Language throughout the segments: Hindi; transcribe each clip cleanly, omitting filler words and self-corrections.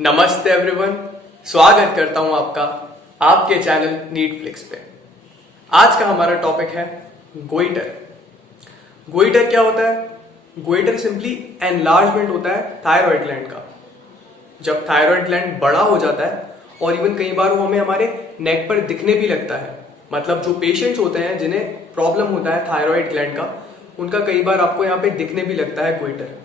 नमस्ते एवरीवन, स्वागत करता हूं आपका आपके चैनल नीटफ्लिक्स पे। आज का हमारा टॉपिक है गोइटर। गोइटर क्या होता है? गोइटर सिंपली एनलार्जमेंट होता है थायराइड ग्लैंड का। जब थायराइड ग्लैंड बड़ा हो जाता है और इवन कई बार वो हमें हमारे नेक पर दिखने भी लगता है, मतलब जो पेशेंट्स होते हैं जिन्हें प्रॉब्लम होता है थायराइड ग्लैंड का, उनका कई बार आपको यहाँ पे दिखने भी लगता है गोइटर।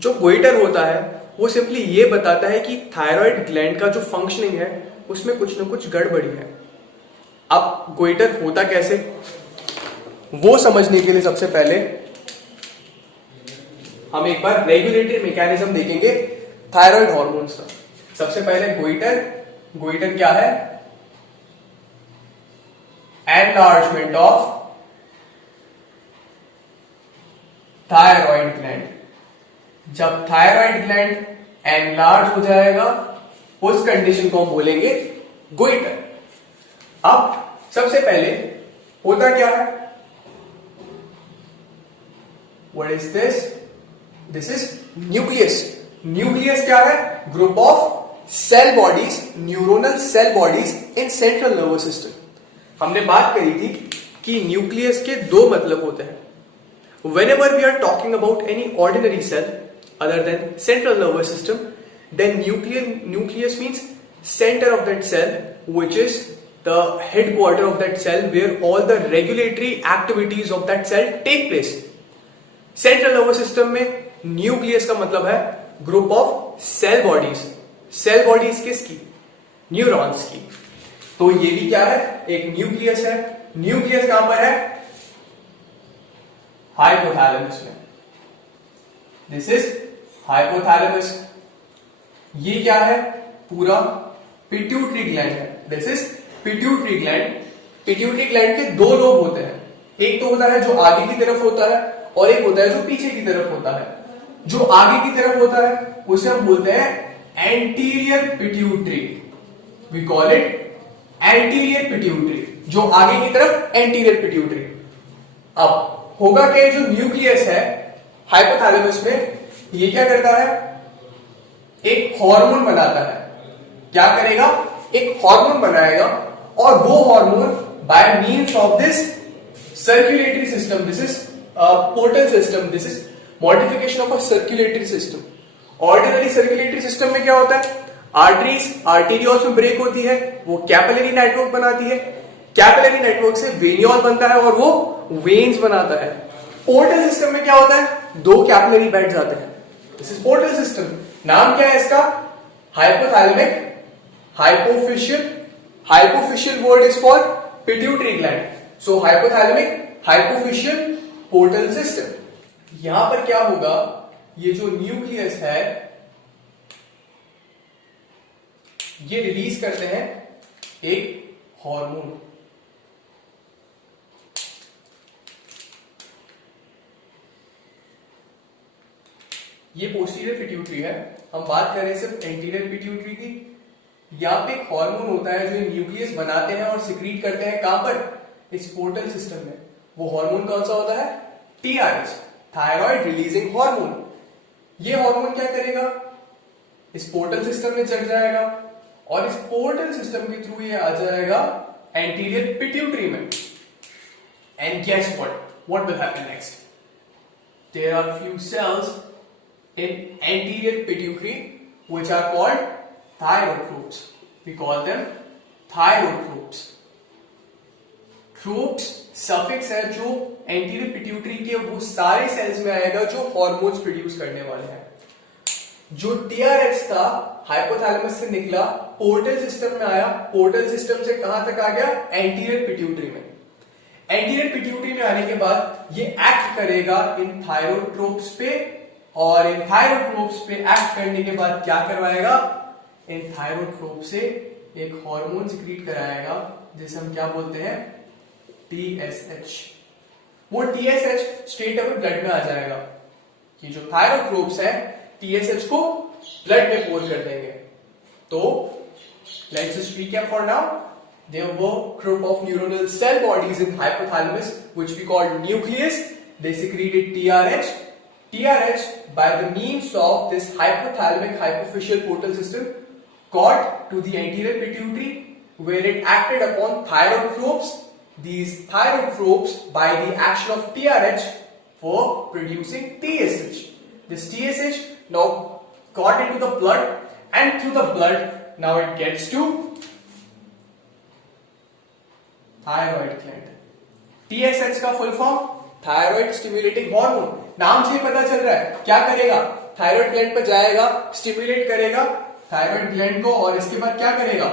जो गोइटर होता है वो सिंपली ये बताता है कि थायराइड ग्लैंड का जो फंक्शनिंग है उसमें कुछ ना कुछ गड़बड़ी है। अब गोइटर होता कैसे, वो समझने के लिए सबसे पहले हम एक बार रेगुलेटरी मैकेनिज्म देखेंगे थायराइड हार्मोन्स का। सबसे पहले गोइटर क्या है? Enlargement of thyroid gland. जब थायराइड ग्लैंड एनलार्ज हो जाएगा उस कंडीशन को हम बोलेंगे गोइटर। अब सबसे पहले होता क्या है? What is this? This is nucleus. Nucleus क्या है? Group of cell bodies, neuronal cell bodies in central nervous system. हमने बात करी थी कि न्यूक्लियस के दो मतलब होते हैं। Whenever we are talking about any ordinary cell other than central nervous system, then nucleus means center of that cell, which is the headquarter of that cell where all the regulatory activities of that cell take place. Central nervous system में nucleus का मतलब है group of cell bodies. Cell bodies किसकी? न्यूरॉन्स की। तो ये भी क्या है? एक न्यूक्लियस है। न्यूक्लियस कहां पर है? हाइपोथैलेमस में। This is hypothalamus. ये क्या है? पूरा पिट्यूटरी ग्लैंड है। This is pituitary gland. Pituitary gland के दो लोब होते हैं। एक तो होता है जो आगे की तरफ होता है और एक होता है जो पीछे की तरफ होता है। जो आगे की तरफ होता है उसे हम बोलते हैं anterior pituitary. We call it anterior pituitary. जो आगे की तरफ एंटीरियर पिट्यूटरी। अब होगा कि जो न्यूक्लियस है हाइपोथैलेमस में, ये क्या करता है? एक हार्मोन बनाता है। क्या करेगा? एक हार्मोन बनाएगा और वो hormone by means of this circulatory system, this is portal system, this is modification of a circulatory system. Ordinary circulatory system में क्या होता है? आर्टरीज आर्टेरियोल्स में ब्रेक होती है, वो कैपिलरी नेटवर्क बनाती है। कैपिलरी नेटवर्क से वेनियोल बनता है और वो वेन्स बनाता है। पोर्टल सिस्टम में क्या होता है? दो कैपिलरी बेड्स आते हैं। This is portal system. नाम क्या है इसका? Hypothalamic hypophysial. Hypophysial word is for pituitary gland. So hypothalamic hypophysial portal system. यहां पर क्या होगा? ये जो न्यूक्लियस है ये रिलीज करते हैं एक हार्मोन। ये पोस्टीरियर पिट्यूटरी है। हम बात कर रहे हैं सिर्फ एंटीरियर पिट्यूटरी की। यहां पे एक हार्मोन होता है जो न्यूक्लियस बनाते हैं और सिक्रीट करते हैं। कहां पर? इस पोर्टल सिस्टम में। वो हार्मोन कौन सा होता है? TRH, thyroid releasing hormone. ये हार्मोन क्या करेगा? इस पोर्टल सिस्टम में चढ़ जाएगा और इस पोर्टल सिस्टम के थ्रू ये आ जाएगा एंटीरियर पिट्यूटरी में। And guess what will happen next? There are few cells in anterior pituitary which are called thyrotropes. We call them thyrotropes. Tropes suffix है जो anterior pituitary के वो सारे सेल्स में आएगा जो हार्मोन्स प्रोड्यूस करने वाले हैं। जो TRH था हाइपोथैलेमस से निकला, पोर्टल सिस्टम में आया, पोर्टल सिस्टम से कहां तक आ गया? एंटीरियर पिट्यूटरी में। एंटीरियर पिट्यूटरी में आने के बाद ये एक्ट करेगा इन थायरोट्रोप्स पे और इन थायरोट्रोप्स पे एक्ट करने के बाद क्या करवाएगा? इन थायरोट्रोप से एक हार्मोन सिक्रीट कराएगा जिसे हम क्या बोलते हैं? TSH। वो TSH स्ट्रेट अवे ब्लड में आ जाएगा। ये जो थायरोट्रोप्स है TSH को ब्लड में पोर कर देंगे। तो let's just recap for now. There were group of neuronal cell bodies in hypothalamus which we called nucleus. They secreted TRH. TRH by the means of this hypothalamic hypophyseal portal system got to the anterior pituitary where it acted upon thyroid lobes. These thyroid lobes by the action of TRH were producing TSH. This TSH now got into the blood and through the blood now it gets to thyroid gland. TSH का full form thyroid stimulating hormone. नाम से ही पता चल रहा है क्या करेगा, थायराइड ग्लैंड पर जाएगा, स्टिमुलेट करेगा थायराइड ग्लैंड को और इसके बाद क्या करेगा,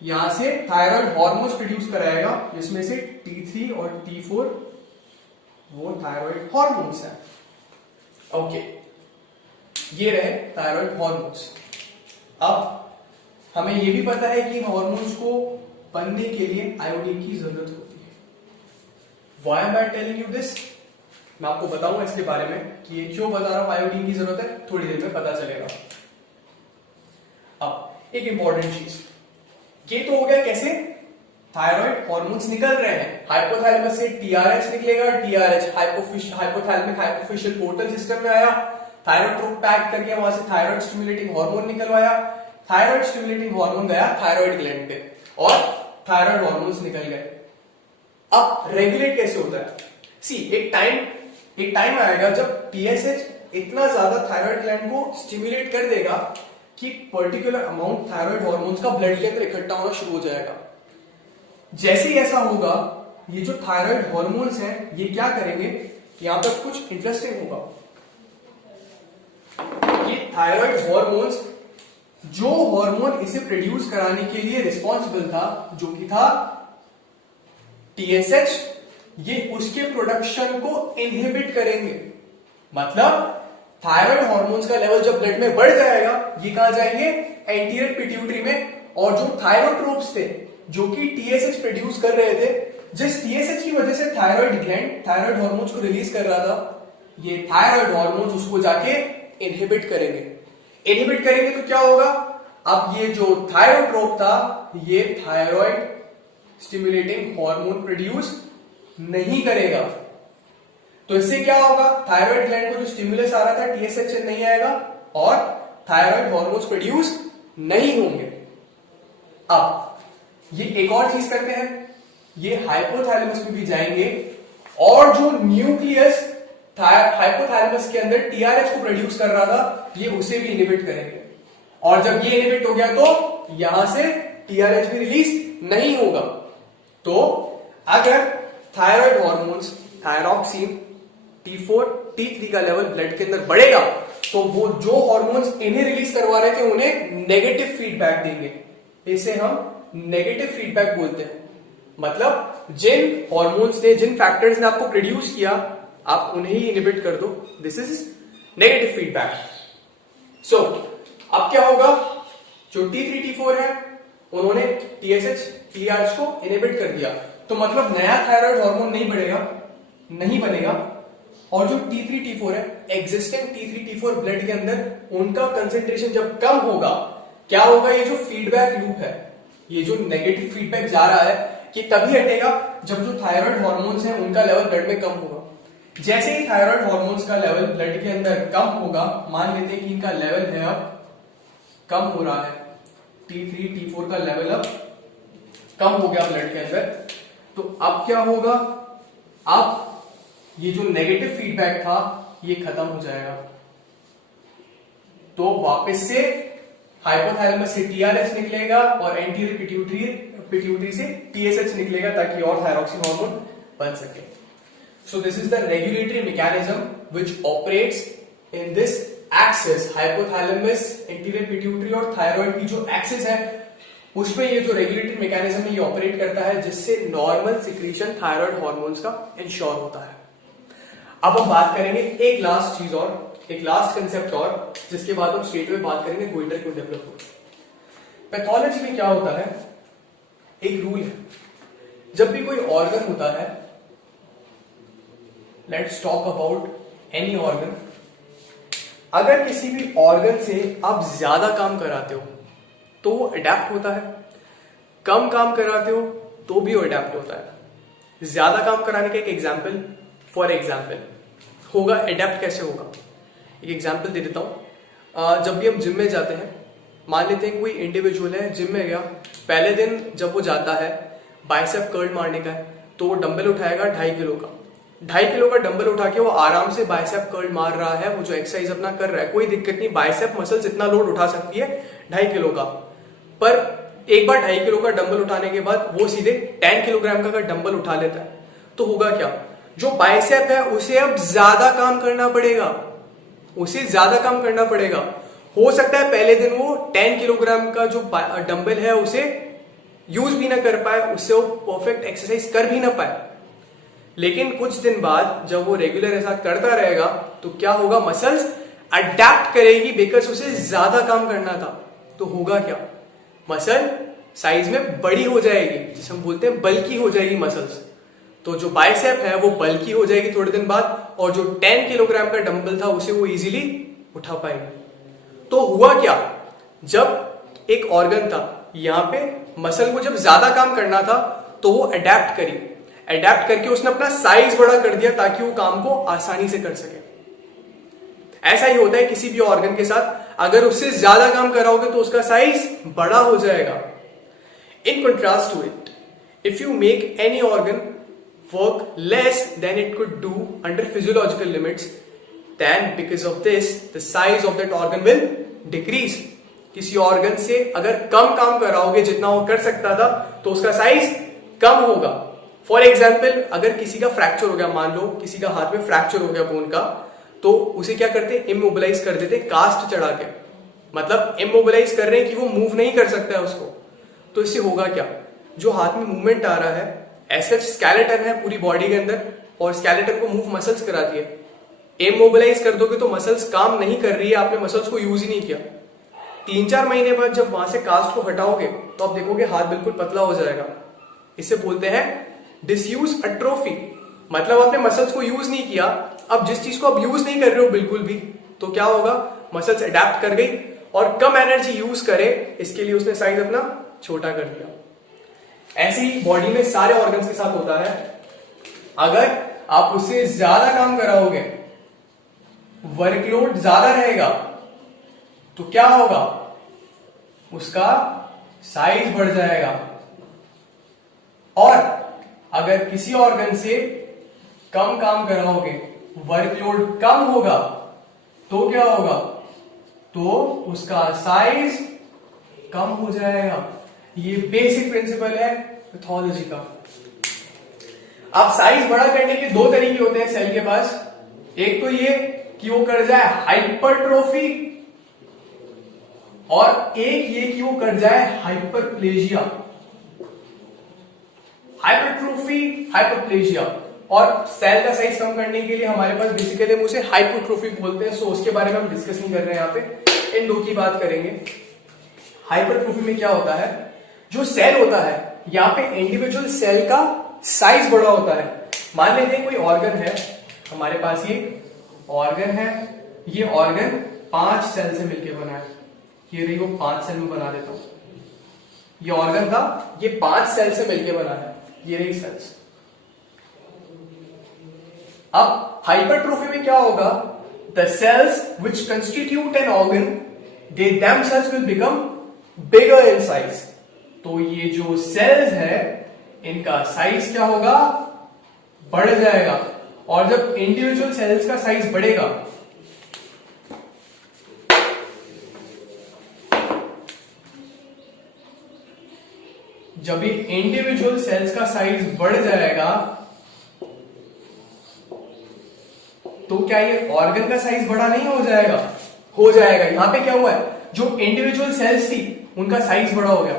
यहां से थायराइड हार्मोन्स प्रोड्यूस कराएगा जिसमें से T3 और T4 वो थायराइड हार्मोन्स हैं. ओके, ये रहे थायराइड हार्मोन्स. अब हमें ये भी पता है कि इन हार्मोन्स को बनने के लिए आयोडीन की जरूरत होती है. Why am I telling you this? मैं आपको बताऊंगा इसके बारे में कि ये क्यों बता रहा हूं आयोडीन की जरूरत है, थोड़ी देर में पता चलेगा. अब एक इंपॉर्टेंट चीज, ये तो हो गया कैसे थायराइड हार्मोन्स निकल रहे हैं. हाइपोथैलेमस से टीआरएच निकलेगा, TRH hypothalamic hypophysial portal system में आया, थायराइड ट्रोप पैक करके वहां से थायराइड स्टिमुलेटिंग हार्मोन निकलवाया, थायराइड स्टिमुलेटिंग हार्मोन गया थायराइड ग्लैंड पे और थायराइड हार्मोन्स निकल गए. अब रेगुलेट कैसे होता है, सी एक टाइम आएगा जब टीएसएच इतना ज्यादा थायराइड ग्लैंड को स्टिमुलेट कर देगा कि पर्टिकुलर अमाउंट थायराइड हार्मोन्स का ब्लड के अंदर इकट्ठा होना शुरू हो जाएगा. जैसे ही ऐसा होगा, ये जो थायराइड हार्मोन्स हैं ये क्या करेंगे, यहां पर कुछ इंटरेस्टिंग होगा. ये थायराइड हार्मोन्स, जो हार्मोन इसे प्रोड्यूस कराने के लिए रिस्पॉन्सिबल था, जो कि था टीएसएच, ये उसके प्रोडक्शन को इनहिबिट करेंगे. मतलब थायराइड हार्मोन्स का लेवल जब ब्लड में बढ़ जाएगा, ये कहां जाएंगे, एंटीरियर पिट्यूटरी में. और जो थायरोट्रोप्स थे जो कि टीएसएच प्रोड्यूस कर रहे थे, जिस टीएसएच की वजह से थायराइड ग्लैंड थायराइड हार्मोन्स को रिलीज कर रहा था, ये थायराइड हार्मोन्स उसको जाके इनहिबिट करेंगे. इनहिबिट करेंगे तो क्या होगा, अब ये जो थायरोट्रोप था ये थायराइड स्टिमुलेटिंग हार्मोन प्रोड्यूस नहीं करेगा. तो इससे क्या होगा, थायराइड ग्लैंड को जो स्टिमुलस आ रहा था टीएसएच से नहीं आएगा और थायराइड हार्मोन्स प्रोड्यूस नहीं होंगे. अब ये एक और चीज करते हैं, ये हाइपोथैलेमस में भी जाएंगे और जो न्यूक्लियस हाइपोथैलेमस के अंदर टीआरएच को प्रोड्यूस कर रहा था, ये उसे भी इनहिबिट करेंगे. और जब ये इनहिबिट हो गया तो यहां से टीआरएच भी रिलीज नहीं होगा. तो अगर thyroid hormones thyroxine, T4, T3 का लेवल ब्लड के अंदर बढ़ेगा तो वो जो हार्मोन्स इन्हें रिलीज करवा रहे थे उन्हें नेगेटिव फीडबैक देंगे. इसे हम नेगेटिव फीडबैक बोलते हैं. मतलब जिन हार्मोन्स ने, जिन फैक्टर्स ने आपको प्रोड्यूस किया, आप उन्हें ही इनहिबिट कर दो. This is negative feedback. So अब क्या होगा, जो T3, T4 है उन्होंने TSH, TRH को इनहिबिट कर दिया, तो मतलब नया थायराइड हार्मोन नहीं बनेगा. और जो T3, T4 है, एग्जिस्टिंग T3, T4 ब्लड के अंदर उनका कंसेंट्रेशन जब कम होगा, क्या होगा, ये जो फीडबैक लूप है, ये जो नेगेटिव फीडबैक जा रहा है, कि तभी हटेगा जब जो थायराइड हार्मोन्स हैं उनका लेवल ब्लड में कम होगा. जैसे ही थायराइड हार्मोन्स का लेवल ब्लड के अंदर कम होगा, मान लेते हैं कि इनका लेवल है अब कम हो रहा है, T3, T4 का लेवल अब कम हो गया ब्लड के अंदर, तो अब क्या होगा, अब ये जो नेगेटिव फीडबैक था ये खत्म हो जाएगा. तो वापस से हाइपोथैलेमस से टीआरएच निकलेगा और एंटीरियर पिट्यूटरी से टीएसएच निकलेगा ताकि और थायरॉक्सिन हार्मोन बन सके. So this is the regulatory mechanism which operates in this axis. Hypothalamus, anterior pituitary और थायराइड की जो एक्सिस है उसमें ये जो रेगुलेटरी मैकेनिज्म है ये ऑपरेट करता है, जिससे नॉर्मल सिक्रीशन थायराइड हार्मोन्स का इंश्योर होता है. अब हम बात करेंगे एक लास्ट चीज और, एक लास्ट कंसेप्ट और, जिसके बाद हम स्ट्रेट में बात करेंगे गोइटर क्यों डेवलप होता है. पैथोलॉजी में क्या होता है, एक रूल है, जब भी कोई ऑर्गन होता है, let's talk about any organ, अगर किसी भी ऑर्गन से आप ज्यादा काम कराते हो तो वो अडेप्ट होता है, कम काम कराते हो तो भी वो अडेप्ट होता है. ज्यादा काम कराने का एक एग्जाम्पल, फॉर एग्जाम्पल होगा, अडेप्ट कैसे होगा? एक एग्जांपल दे देता हूँ। जब भी हम जिम में जाते हैं, मान लेते हैं कोई इंडिविजुअल है, जिम में गया, पहले दिन जब वो जाता है बाइसेप कर्ल मारने का है, तो वो डंबल उठाएगा 2.5 किलो का। 2.5 किलो का डंबल उठा के वो आराम से बाइसेप कर्ल मार रहा है, वो जो एक्सरसाइज अपना कर रहा है, कोई दिक्कत नहीं, बाइसेप मसल्स इतना लोड उठा सकती है 2.5 किलो का। पर एक बार 2.5 किलो का डंबल उठाने के बाद वो सीधे 10 किलोग्राम का डंबल उठा लेता है, तो होगा क्या? जो बाइसेप है उसे अब ज्यादा काम करना पड़ेगा, उसे ज्यादा काम करना पड़ेगा। हो सकता है पहले दिन वो 10 किलोग्राम का जो डंबल है उसे यूज भी ना कर पाए, उससे वो परफेक्ट एक्सरसाइज कर भी ना पाए। लेकिन कुछ दिन बाद जब वो रेगुलर ऐसा करता रहेगा तो क्या होगा? मसल्स अडेप्ट करेगी, बिकॉज उसे ज्यादा काम करना था। तो होगा क्या? मसल साइज में बड़ी हो जाएगी, जिसे हम बोलते हैं बल्की हो जाएगी मसल्स। तो जो बाइसेप है वो बल्की हो जाएगी थोड़े दिन बाद, और जो 10 किलोग्राम का डंबल था उसे वो इजीली उठा पाएगी। तो हुआ क्या? जब एक ऑर्गन था, यहां पे मसल को जब ज्यादा काम करना था तो वो अडेप्ट करी, अडेप्ट करके उसने अपना साइज बड़ा कर दिया ताकि वो काम को आसानी से कर सके। ऐसा ही होता है किसी भी ऑर्गन के साथ, अगर उससे ज्यादा काम कराओगे तो उसका साइज बड़ा हो जाएगा। In contrast to it, if you make any organ work less than it could do under physiological limits, then because of this the size of that organ will decrease. किसी ऑर्गन से अगर कम काम कराओगे जितना वो कर सकता था तो उसका साइज कम होगा। फॉर एग्जाम्पल, अगर किसी का फ्रैक्चर हो गया, मान लो किसी का हाथ में फ्रैक्चर हो गया बोन का, तो उसे क्या करते? इमोबिलाइज कर देते, कास्ट चढ़ा के, मतलब इमोबिलाइज कर रहे हैं कि वो मूव नहीं कर सकता है उसको। तो इससे होगा क्या? जो हाथ में मूवमेंट आ रहा है, ऐसा स्केलेटन है पूरी बॉडी के अंदर, और स्केलेटन को मूव मसल्स कराती है। इमोबिलाइज कर दोगे तो मसल्स काम नहीं कर रही है, आपने मसल्स को यूज ही नहीं किया। 3-4 महीने बाद जब वहां से कास्ट को हटाओगे तो आप देखोगे हाथ बिल्कुल पतला हो जाएगा। इसे बोलते हैं डिसयूज एट्रोफी, मतलब आपने मसल्स को यूज नहीं किया। अब जिस चीज को आप यूज नहीं कर रहे हो बिल्कुल भी, तो क्या होगा? मसल्स अडेप्ट कर गई और कम एनर्जी यूज करे, इसके लिए उसने साइज अपना छोटा कर दिया। ऐसे ही बॉडी में सारे ऑर्गन्स के साथ होता है। अगर आप उससे ज्यादा काम कराओगे, वर्कलोड ज्यादा रहेगा, तो क्या होगा? उसका साइज बढ़ जाएगा। और अगर किसी ऑर्गन से कम काम कराओगे, वर्कलोड कम होगा, तो क्या होगा? तो उसका साइज कम हो जाएगा। ये बेसिक प्रिंसिपल है पैथोलॉजी का। अब साइज बड़ा करने के 2 तरीके होते हैं सेल के पास। एक तो ये कि वो कर जाए हाइपरट्रोफी, और एक ये कि वो कर जाए हाइपरप्लेजिया। Hypertrophy, hyperplasia. और सेल का साइज कम करने के लिए हमारे पास बेसिकली हम उसे हाइपोट्रोफी बोलते हैं। सो उसके बारे में हम डिस्कस नहीं कर रहे हैं यहाँ पे, इन 2 की बात करेंगे। हाइपरट्रोफी में क्या होता है? जो सेल होता है, यहाँ पे इंडिविजुअल सेल का साइज बड़ा होता है। मान लेते हैं कोई ऑर्गन है हमारे पास, ये ऑर्गन है, ये ऑर्गन 5 सेल से मिलकर बना है। ये रही वो 5 सेल में बना देता हूं। ये ऑर्गन था, ये 5 सेल से मिलकर बना है, ये रही सेल्स। अब हाइपरट्रोफी में क्या होगा? The cells which constitute an organ, they themselves will become bigger in size. तो ये जो सेल्स है इनका साइज क्या होगा? बढ़ जाएगा। और जब इंडिविजुअल सेल्स का साइज बढ़ेगा, जब ये इंडिविजुअल सेल्स का साइज बढ़ जाएगा तो क्या ये ऑर्गन का साइज बड़ा नहीं हो जाएगा? हो जाएगा। यहां पे क्या हुआ है? जो इंडिविजुअल सेल्स थी उनका साइज बड़ा हो गया,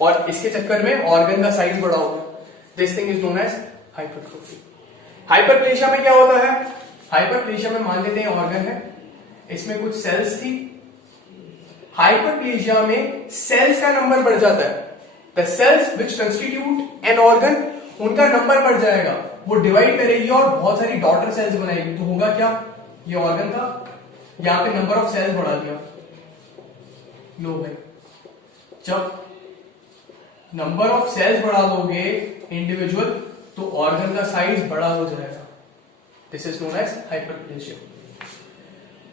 और इसके चक्कर में ऑर्गन का साइज बड़ा हो गया। This thing is known as hypertrophy. Hyperplasia में क्या होता है? हाइपरप्लेजिया में मान लेते हैं ऑर्गन है, इसमें कुछ सेल्स थी। हाइपरप्लेजिया में सेल्स का नंबर बढ़ जाता है। The cells which constitute an organ, उनका नंबर बढ़ जाएगा, वो डिवाइड करेगी और बहुत सारी डॉटर सेल्स बनाएगी। तो होगा क्या? ये ऑर्गन था, यहां पे नंबर ऑफ सेल्स बढ़ा दिया। लो भाई, जब नंबर ऑफ सेल्स बढ़ा दोगे इंडिविजुअल, तो ऑर्गन का साइज बड़ा हो जाएगा। This is known as hyperplasia.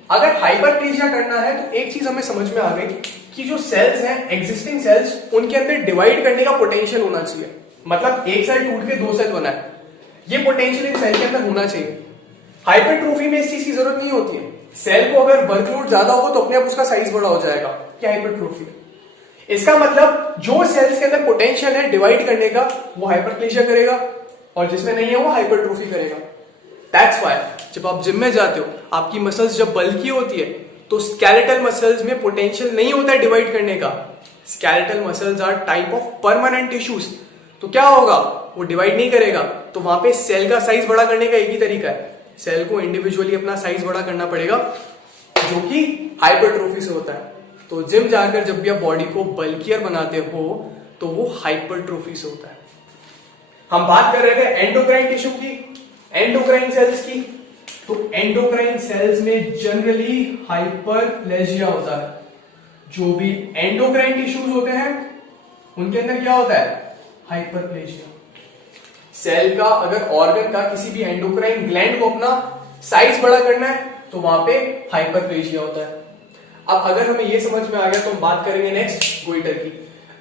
अगर हाइपरप्लेजिया करना है तो एक चीज हमें समझ में आ गई कि जो सेल्स हैं, एग्जिस्टिंग सेल्स, उनके अंदर डिवाइड करने का पोटेंशियल होना चाहिए। मतलब एक सेल टूट के दो सेल बना है, ये पोटेंशियल एक सेल के अंदर होना चाहिए। हाइपरट्रोफी में इस चीज की जरूरत नहीं होती है। सेल को अगर वर्कलोड ज्यादा हो तो अपने आप उसका साइज बड़ा हो जाएगा, क्या हाइपरट्रोफी। इसका मतलब जो सेल्स के अंदर पोटेंशियल है डिवाइड करने का वो हाइपरप्लेजिया करेगा, और जिसमें नहीं है वो हाइपरट्रोफी करेगा। दैट्स व्हाई जब आप जिम में जाते हो, आपकी मसल्स जब बल्की होती है तो स्केलेटल मसल्स में पोटेंशियल नहीं होता है डिवाइड करने का। Skeletal muscles are type of permanent tissues, तो क्या होगा, वो डिवाइड नहीं करेगा। तो वहां पे सेल का साइज बड़ा करने का एक ही तरीका है, सेल को इंडिविजुअली अपना साइज बड़ा करना पड़ेगा, जो कि हाइपरट्रोफी से होता है। तो जिम जाकर जब भी आप बॉडी को बल्कियर बनाते हो तो वो हाइपरट्रोफी से होता है। हम बात कर रहे थे एंडोक्राइन टिश्यू की, एंडोक्राइन सेल्स की। तो एंडोक्राइन सेल्स में जनरली हाइपरप्लेजिया होता है। जो भी एंडोक्राइन टिश्यूज होते हैं उनके अंदर क्या होता है, हाइपरप्लेजिया। सेल का अगर ऑर्गन का किसी भी एंडोक्राइन ग्लैंड को अपना साइज बड़ा करना है तो वहां पे हाइपरप्लेजिया होता है। अब अगर हमें यह समझ में आ गया तो हम बात करेंगे नेक्स्ट गोइटर की।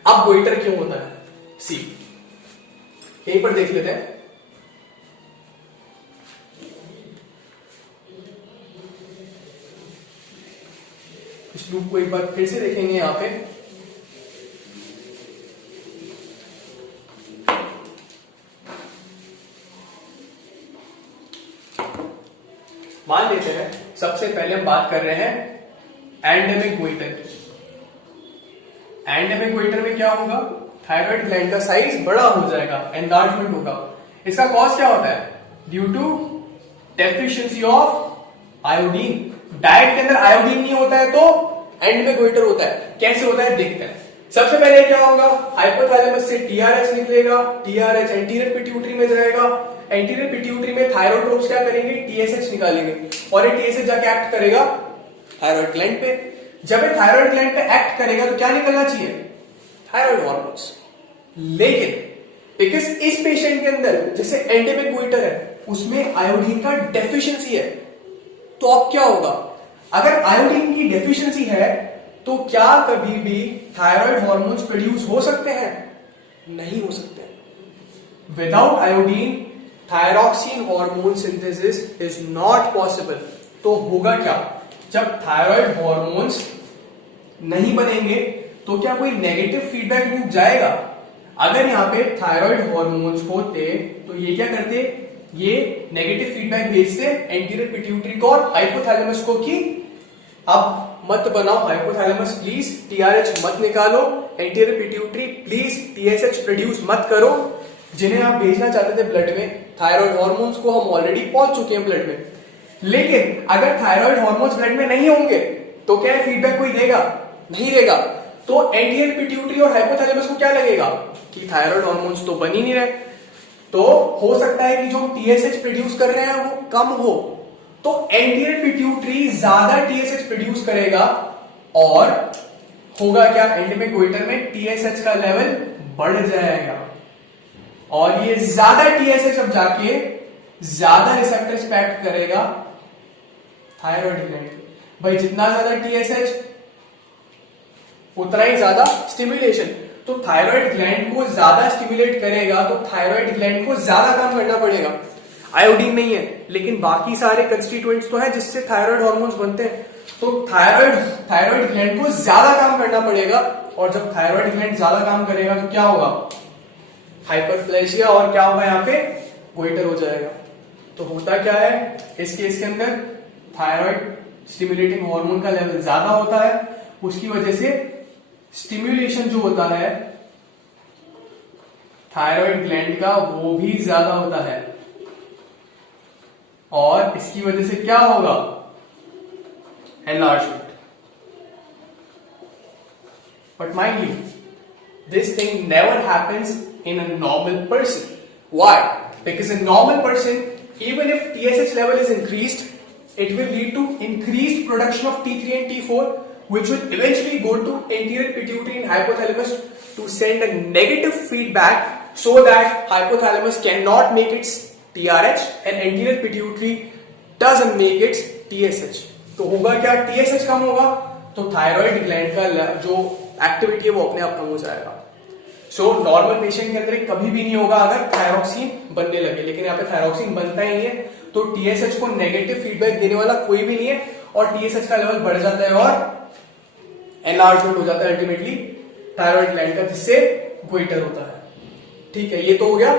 अब गोइटर क्यों होता है, सी यहीं पर देख लेते हैं। इस लूप को एक बार फिर से देखेंगे यहां पे। मान लेते हैं सबसे पहले हम बात कर रहे हैं एंडेमिक गोइटर की। एंडेमिक गोइटर में क्या होगा, थायराइड ग्लैंड का साइज बड़ा हो जाएगा, एनलार्जमेंट होगा। इसका कॉज क्या होता है, due to deficiency of iodine. Diet के अंदर आयोडीन नहीं होता है तो एंडेमिक गोइटर होता है। कैसे होता है देखते हैं। सबसे पहले क्या होगा, हाइपोथैलेमस से टीआरएच निकलेगा, टीआरएच एंटीरियर पिट्यूटरी में जाएगा, एंटीरियर पिट्यूटरी में थायरोट्रोप्स क्या करेंगे, टीएसएच निकालेंगे, और ये टीएसएच जाके एक्ट करेगा थायराइड ग्लैंड पे। जब ये थायराइड ग्लैंड पे एक्ट करेगा तो क्या निकलना चाहिए, थायराइड हार्मोन्स। लेकिन बिकॉज इस पेशेंट के अंदर जैसे एंडेमिक गोइटर है उसमें आयोडीन का डेफिशिएंसी है, तो अब क्या होगा, अगर आयोडीन की डेफिशिएंसी है तो क्या कभी भी थायराइड हार्मोन्स प्रोड्यूस हो सकते हैं, नहीं हो सकते। Without iodine thyroxine hormone synthesis is not possible. तो होगा क्या, जब थायराइड हार्मोन्स नहीं बनेंगे तो क्या कोई नेगेटिव फीडबैक लूप जाएगा। अगर यहां पे थायराइड हार्मोन्स होते तो ये क्या करते, ये नेगेटिव फीडबैक भेजते एंटीरियर पिट्यूटरी को और हाइपोथैलेमस को कि अब मत बनाओ हाइपोथैलेमस, प्लीज टीआरएच मत निकालो, anterior pituitary please TSH produce मत करो। जिन्हें आप भेजना चाहते थे ब्लड में, थायराइड हार्मोन्स को हम ऑलरेडी पहुंच चुके हैं ब्लड में। लेकिन अगर थायराइड हार्मोन्स ब्लड में नहीं होंगे तो क्या फीडबैक कोई देगा, नहीं देगा। तो एंटीरियर पिट्यूटरी और हाइपोथैलेमस को क्या लगेगा कि थायराइड हार्मोन्स तो बन ही नहीं रहे, तो हो सकता है कि जो टीएसएच प्रोड्यूस कर रहे हैं वो कम हो, तो एंटीरियर पिट्यूटरी ज्यादा टीएसएच प्रोड्यूस करेगा और होगा क्या, एंडेमिक गोइटर में टीएसएच का लेवल बढ़ जाएगा और ये ज्यादा टीएसएच अब जाके ज्यादा रिसेप्टर्स पे एक्ट करेगा थायराइड ग्लैंड। भाई जितना ज्यादा टीएसएच उतना ही ज्यादा स्टिमुलेशन, तो थायराइड ग्लैंड को ज्यादा स्टिमुलेट करेगा तो थायराइड ग्लैंड को ज्यादा काम करना पड़ेगा। आयोडीन नहीं है लेकिन बाकी सारे कंस्टिट्यूएंट्स तो हैं जिससे थायराइड हार्मोन्स बनते हैं, तो थायराइड ग्लैंड को ज्यादा काम करना पड़ेगा और जब थायराइड ग्लैंड ज्यादा काम करेगा तो क्या होगा, हाइपरप्लेजिया, और क्या होगा यहाँ पे, गोइटर हो जाएगा। तो होता क्या है इस केस के अंदर, थायराइड स्टिमुलेटिंग हार्मोन का लेवल ज्यादा होता है, उसकी वजह से स्टिमुलेशन जो होता है थायराइड ग्लैंड का वो भी ज्यादा होता है और इसकी वजह से क्या होगा, enlargement. But mind you, this thing never happens in a normal person. Why? Because a normal person, even if TSH level is increased, it will lead to increased production of T3 and T4, which will eventually go to anterior pituitary and hypothalamus to send a negative feedback so that hypothalamus cannot make its TRH and anterior pituitary doesn't make its TSH. तो होगा क्या, TSH कम होगा तो थायराइड ग्लैंड का जो एक्टिविटी है वो अपने आप कम हो जाएगा. सो नॉर्मल पेशेंट के अंदर कभी भी नहीं होगा अगर थायरॉक्सिन बनने लगे, लेकिन यहाँ पे थायरॉक्सिन बनता ही नहीं है, तो TSH को नेगेटिव फीडबैक देने वाला कोई भी नहीं है और TSH का लेवल बढ़ जाता है और एनलार्जमेंट हो जाता है अल्टीमेटली थायराइड ग्लैंड का, जिससे गोइटर होता है. ठीक है, ये तो हो गया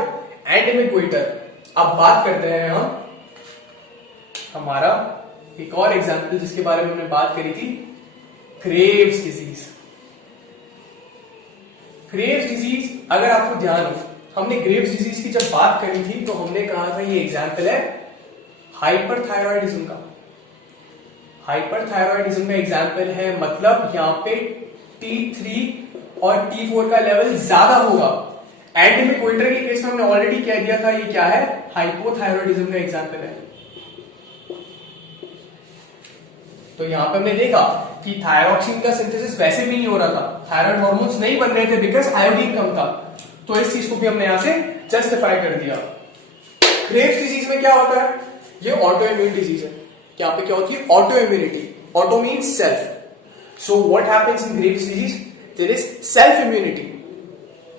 एंडेमिक गोइटर. अब बात करते हैं हम हमारा एक और एग्जाम्पल जिसके बारे में हमने बात करी थी, ग्रेव्स डिजीज. ग्रेव्स डिजीज, अगर आपको ध्यान हो, हमने ग्रेव्स डिजीज की जब बात करी थी तो हमने कहा था ये एग्जाम्पल है हाइपरथायरॉयडिज्म का. हाइपरथायरॉयडिज्म का एग्जाम्पल है, मतलब यहाँ पे T3 और T4 का लेवल ज्यादा होगा. एंडेमिक गोइटर के केस में हमने ऑलरेडी कह दिया था ये क्या है, हाइपोथायरॉयडिज्म का एग्जाम्पल है. तो यहां पे हमने देखा कि थायरॉक्सिन का सिंथेसिस वैसे भी नहीं हो रहा था, थायराइड हार्मोन्स नहीं बन रहे थे बिकॉज आयोडीन कम था. तो इस चीज को भी हमने यहां से जस्टिफाई कर दिया. ग्रेव्स डिजीज में क्या होता है, ये ऑटो इम्यून डिजीज है. यहाँ पे क्या होती है, auto immunity. Auto means self. So what happens in Graves disease, there is self immunity,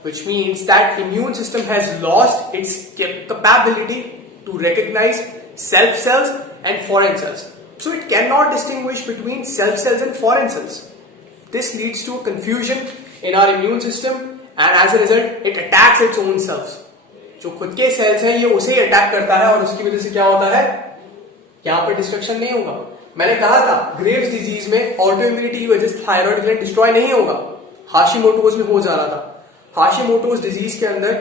which means that immune system has lost its capability to recognize self cells and foreign cells. So it cannot distinguish between self cells and foreign cells. This leads to confusion in our immune system and as a result it attacks its own cells. जो खुद के सेल्स हैं ये उसे अटैक करता है और उसकी वजह से क्या होता है, यहाँ पर डिस्ट्रक्शन नहीं होगा. मैंने कहा था ग्रेव्स डिजीज में ऑटो इम्यूनिटी की वजह से थायराइड ग्लैंड डिस्ट्रॉय नहीं होगा, हाशिमोटोज में हो जा रहा था. हाशिमोटोज डिजीज के अंदर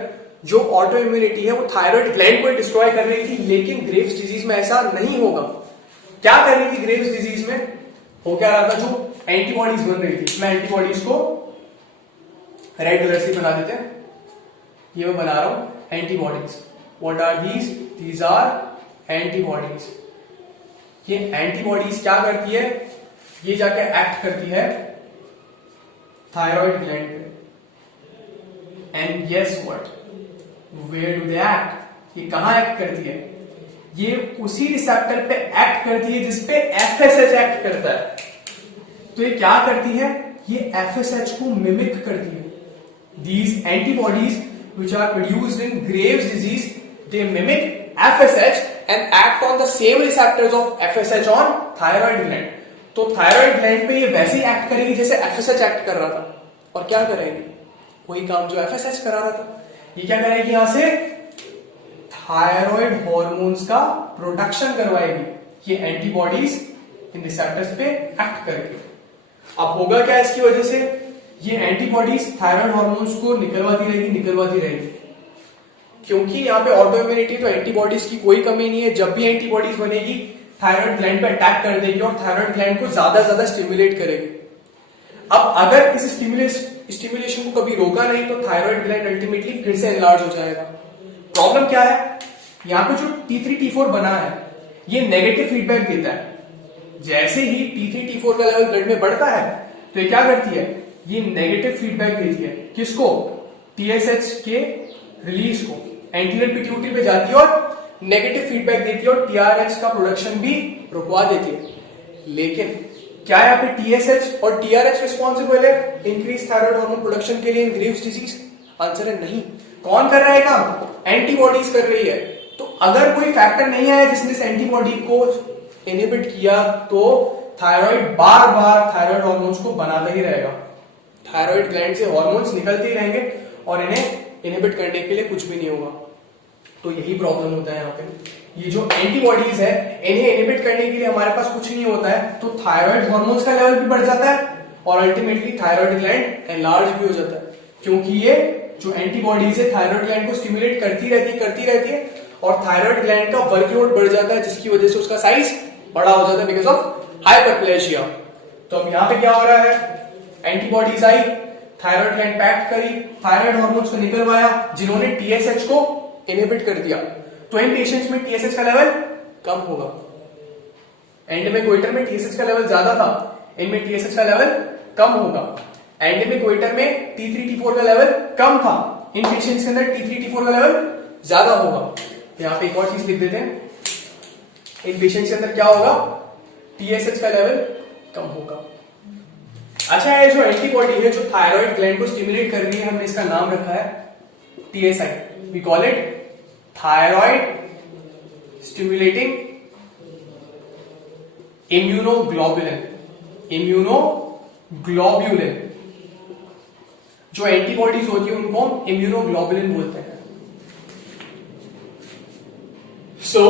जो ऑटो इम्यूनिटी है वो थायराइड ग्लैंड को डिस्ट्रॉय कर रही थी, लेकिन ग्रेव्स डिजीज में ऐसा नहीं होगा. क्या कर रही थी ग्रेव्स डिजीज में, हो क्या रहा था, जो एंटीबॉडीज बन रही थी. मैं एंटीबॉडीज को रेड कलर से बना देते हैं, ये मैं बना रहा हूं antibodies. What are these, these are antibodies. ये एंटीबॉडीज क्या करती है, ये जाके एक्ट करती है थायराइड ग्लैंड पे. And guess what? Where do they act? ये कहां एक्ट करती है, ये उसी रिसेप्टर पे एक्ट करती है जिसपे FSH एक्ट करता है. तो ये क्या करती है, ये FSH को मिमिक करती है. These antibodies which are produced in Graves disease, they mimic FSH and act on the same receptors of FSH on thyroid gland. तो थायराइड ग्लैंड पे ये वैसे ही एक्ट करेगी जैसे FSH एक्ट कर रहा था. और क्या करेगी, वही काम जो FSH करा रहा था. ये क्या करेगी, यहां से थायराइड हार्मोन्स का प्रोडक्शन करवाएगी. ये एंटीबॉडीज इन रिसेप्टर्स पे एक्ट करेगी. अब होगा क्या इसकी वजह से, ये एंटीबॉडीज थायराइड हार्मोन्स को निकलवाती रहेगी. क्योंकि यहाँ पे ऑटो इम्यूनिटी तो एंटीबॉडीज की कोई कमी नहीं है. जब भी एंटीबॉडीज बनेगी थायराइड ग्लैंड पे अटैक कर देगी और थायराइड ग्लैंड को ज्यादा स्टिमुलेट करेगी. अब अगर इस स्टिमुलेशन को कभी रोका नहीं तो थायराइड ग्लैंड अल्टीमेटली फिर से एनलार्ज हो जाएगा. प्रॉब्लम क्या है, यहाँ पे जो T3 T4 बना है ये नेगेटिव फीडबैक देता है. जैसे ही T3 T4 का लेवल ब्लड में बढ़ता है तो ये क्या करती है, ये नेगेटिव फीडबैक देती है. किसको, TSH के रिलीज को. एंटीरियर पिट्यूटरी पे जाती है और नेगेटिव फीडबैक देती है और TRH का प्रोडक्शन भी रुकवा देती है. लेकिन क्या यहाँ पे TSH और TRH रिस्पॉन्सिबल है इंक्रीज थायराइड हार्मोन प्रोडक्शन के लिए इन ग्रेव्स डिजीज? आंसर है नहीं. कौन कर रहा है काम, एंटीबॉडीज कर रही है. तो अगर कोई फैक्टर नहीं आया जिसने इस एंटीबॉडी को इनहिबिट किया तो थायराइड बार बार थायराइड हार्मोन्स को बनाता ही रहेगा. थायराइड ग्लैंड से हार्मोन्स निकलते ही रहेंगे और इन्हें इनहिबिट करने के लिए कुछ भी नहीं होगा. तो यही प्रॉब्लम होता है यहाँ पे. ये जो एंटीबॉडीज है इन्हें इनहिबिट करने के लिए हमारे पास कुछ नहीं होता है, तो थायराइड हार्मोन्स का लेवल भी बढ़ जाता है और अल्टीमेटली थायराइड ग्लैंड एनलार्ज भी हो जाता है. क्योंकि ये जो एंटीबॉडीज है थायराइड ग्लैंड को स्टिमुलेट करती रहती है और थायराइड ग्लैंड का वर्कलोड बढ़ जाता है जिसकी वजह से उसका साइज बड़ा हो जाता है बिकॉज ऑफ हाइपरप्लेजिया. तो अब यहाँ पे क्या हो रहा है, एंटीबॉडीज आई, थायराइड ग्लैंड पैक्ट करी, थायराइड हार्मोन्स को निकलवाया जिन्होंने TSH को इनहिबिट कर दिया. तो इन पेशेंट्स में TSH का लेवल कम होगा. एंडेमिक गोइटर में TSH का लेवल ज्यादा था, इनमें TSH का लेवल कम होगा. एंडेमिक गोइटर में T3 T4 का लेवल कम था, इन पेशेंट्स के अंदर T3 T4 का लेवल ज्यादा होगा. यहाँ पे एक और चीज लिख देते हैं, इन पेशेंट्स के अंदर क्या होगा, टीएसएच का लेवल कम होगा। अच्छा, ये जो एंटीबॉडी है जो थायराइड ग्लैंड को स्टिमुलेट कर रही है, हमने इसका नाम रखा है TSI, we call it thyroid stimulating immunoglobulin. Immunoglobulin जो एंटीबॉडीज होती है उनको हम इम्यूनोग्लोबुलिन बोलते हैं। सो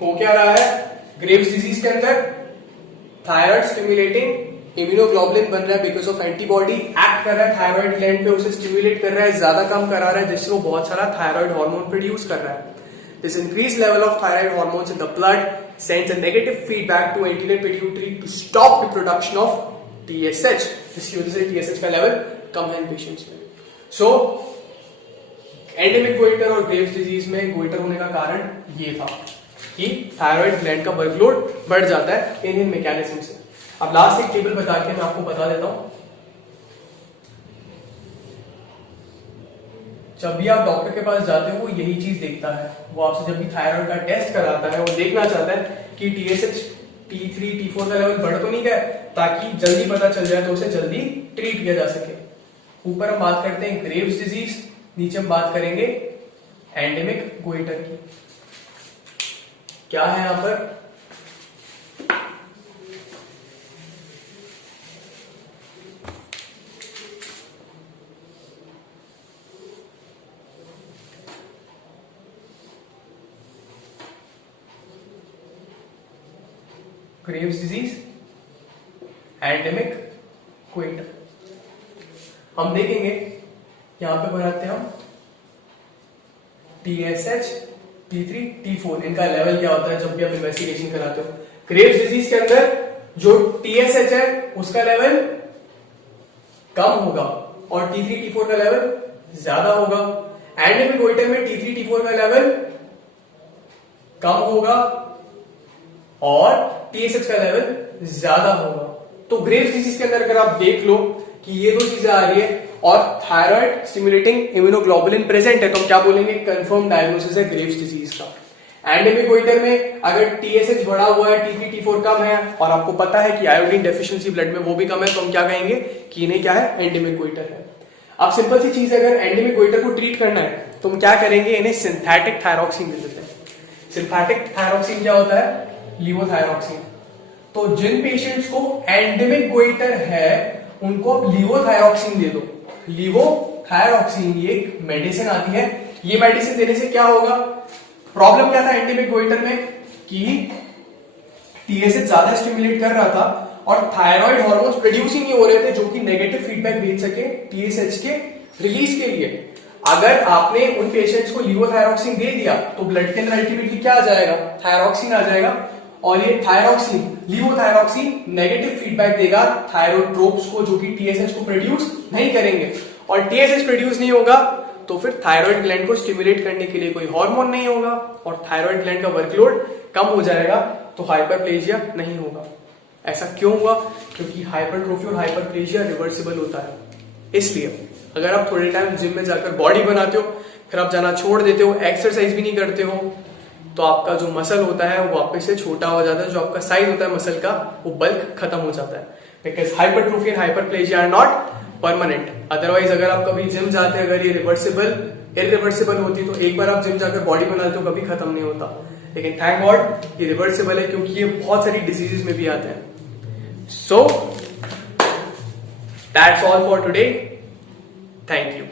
हो क्या रहा है, ग्रेव्स डिजीज के अंदर थायराइड स्टिमुलेटिंग इम्यूनोग्लोबुलिन बन रहा है बिकॉज ऑफ एंटीबॉडी एक्ट कर रहा है थायराइड ग्लैंड पे, उसे स्टिमुलेट कर रहा है, ज्यादा काम करा रहा है, जिससे वो बहुत सारा थायराइड हार्मोन प्रोड्यूस कर रहा है। This increase level of thyroid hormones in the blood sends a negative feedback to anterior pituitary to stop the production of TSH, जिसकी वजह से TSH का लेवल कम है इन पेशेंट्स में। सो एंडेमिक गोइटर और ग्रेव्स डिजीज में गोइटर होने का कारण ये था कि थायराइड ग्लैंड का वर्कलोड बढ़ जाता है इन मैकेनिज्म से। अब लास्ट एक टेबल बता के मैं आपको बता देता हूं। जब भी आप डॉक्टर के पास जाते हो वो यही चीज देखता है, वो आपसे जब भी थायराइड का टेस्ट कराता है वो देखना चाहता है कि टीएसएच T3 T4 का लेवल बढ़ तो नहीं गया, ताकि जल्दी पता चल जाए तो उसे जल्दी ट्रीट किया जा सके। ऊपर हम बात करते हैं ग्रेव्स डिजीज, नीचे हम बात करेंगे एंडेमिक गोइटर की। क्या है यहां पर, ग्रेव्स डिजीज, एंडेमिक गोइटर। हम देखेंगे यहां पे बनाते हैं हम TSH T3 T4, इनका लेवल क्या होता है जब भी आप इन्वेस्टिगेशन कराते हो। ग्रेव्स डिजीज के अंदर जो TSH है उसका लेवल कम होगा और T3 T4 का लेवल ज्यादा होगा। एंडेमिक गोइटर में T3 T4 का लेवल कम होगा और TSH का लेवल ज्यादा होगा। तो ग्रेव्स डिजीज के अंदर अगर आप देख लो कि ये दो चीजें आ रही है और थायराइड स्टिमुलेटिंग इम्यूनोग्लोबुलिन प्रेजेंट है, तो हम क्या बोलेंगे, कंफर्म डायग्नोसिस है ग्रेव्स डिजीज का। एंडेमिक गोइटर में अगर TSH बढ़ा हुआ है, T3 T4 कम है और आपको पता है कि आयोडीन डेफिशिएंसी ब्लड में वो भी कम है, तो हम क्या कहेंगे कि इन्हें क्या है, एंडेमिक गोइटर है। अब सिंपल सी चीज है, अगर एंडेमिक गोइटर को ट्रीट करना है तो हम क्या करेंगे, इन्हें सिंथेटिक थायरॉक्सिन दे देते हैं। सिंथेटिक थायरॉक्सिन क्या होता है, लीवोथायरॉक्सिन। तो जिन पेशेंट्स को एंडेमिक गोइटर है उनको आप लीवोथायरॉक्सिन दे दो। लीवोथायरॉक्सिन ये एक मेडिसिन आती है, ये मेडिसिन देने से क्या होगा, प्रॉब्लम क्या था एंडेमिक गोइटर में कि TSH ज्यादा स्टिमुलेट कर रहा था और थायराइड हार्मोन्स प्रोड्यूस ही नहीं हो रहे थे जो कि नेगेटिव फीडबैक भेज सके TSH के रिलीज के लिए। अगर आपने उन पेशेंट्स को लीवोथायरॉक्सिन दे दिया तो ब्लड के अंदर अल्टीमेटली क्या आ जाएगा, थायरॉक्सिन आ जाएगा और ये थायरॉक्सिन, लीवोथायरॉक्सिन नेगेटिव फीडबैक देगा थायरोट्रोप्स को जो कि TSH को प्रोड्यूस नहीं करेंगे और TSH प्रोड्यूस नहीं होगा तो फिर थायराइड ग्लैंड को स्टिमुलेट करने के लिए कोई हार्मोन नहीं होगा और थायराइड ग्लैंड का वर्कलोड कम हो जाएगा, तो हाइपरप्लेजिया नहीं होगा। ऐसा क्यों हुआ, क्योंकि हाइपरट्रोफी और हाइपरप्लेजिया रिवर्सिबल होता है। इसलिए अगर आप थोड़े टाइम जिम में जाकर बॉडी बनाते हो, फिर आप जाना छोड़ देते हो, एक्सरसाइज भी नहीं करते हो, तो आपका जो मसल होता है वो वापस से छोटा हो जाता है, जो आपका साइज होता है मसल का वो बल्क खत्म हो जाता है। Because hypertrophy and hyperplasia are not permanent. Otherwise अगर आप कभी जिम जाते हैं, अगर ये इरिवर्सिबल होती तो एक बार आप जिम जाकर बॉडी बनाते हो कभी खत्म नहीं होता, लेकिन थैंक गॉड ये रिवर्सिबल है क्योंकि ये बहुत सारी डिजीजेस में भी आते हैं। So that's all for today, thank you.